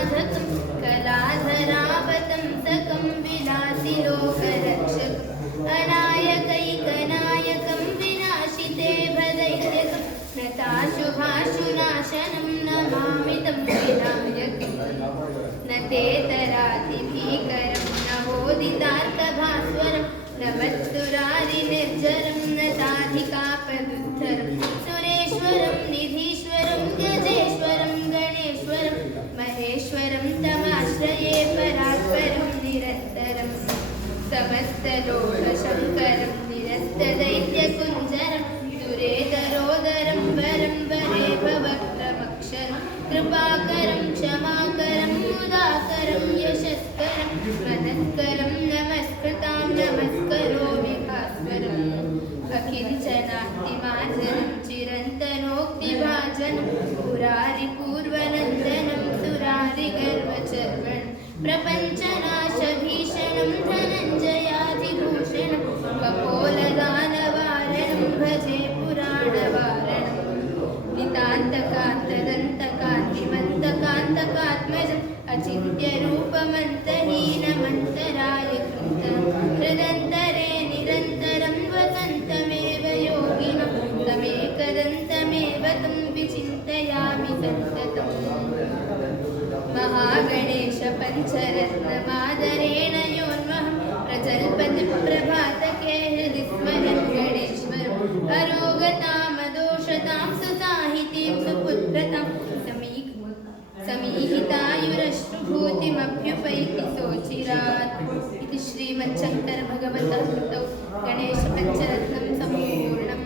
साधकं कलाधरावतंसकं विलासिलोकरक्षकम् अनायकैकनायकं विनाशिते भदैत्यकं नताशुभाशुनाशनं नमामि तं विनायकम् न ते तरातिभीकरं नवोदितार्कभास्वरं नमत्सुरारिनिर्जरं नताधिकापदुद्धरं सुरेश्वरं निधीश्वरं गजेश्वरं गणेश्वरं महेश्वरं तमाश्रये परात्परं निरन्तरं समस्तलोकशङ्करं निरस्तदैत्यकुञ्जरं दुरेतरोदरं वरं वरे भवक्त्रमक्षरं कृपाकरं क्षमाकरं मुदाकरं यशस्करं मनस्करं नमस्कृतां नमस्करोमि भास्वरम् अकिञ्चनाक्तिमार्जनं चिरन्तनोक्तिभाजनं पुरारिपूर्वनन्दनं सुरारिगर्वचर्वणं प्रपञ्चनाशभीषणं धनञ्जयाधिभूषणं कपोलदानवारणं भजे पुराणवारणं नितान्तकान्तदन्तकान्तिमन्तकान्तकात्मजम् अचिन्त्यरूपमन्तहीनमन्तरायकृतं हृदन्तरे निरन्तरं वसन्तमेव योगिनं तमेकदन्तमेव तं विचिन्तयामि सन्ततम् महागणेशपञ्चरत्नमादरेण योन्महं प्रजल्पति प्रभातके हृदि स्मरन् गणेश्वरम् अरोगतामदोषतां सुसाहितीं सुपुत्रतां समीहितायुरश्रुभूतिमभ्युपैति सोचिरात् इति श्रीमच्छङ्करभगवतः कृतौ गणेशपञ्चरत्नं सम्पूर्णम्।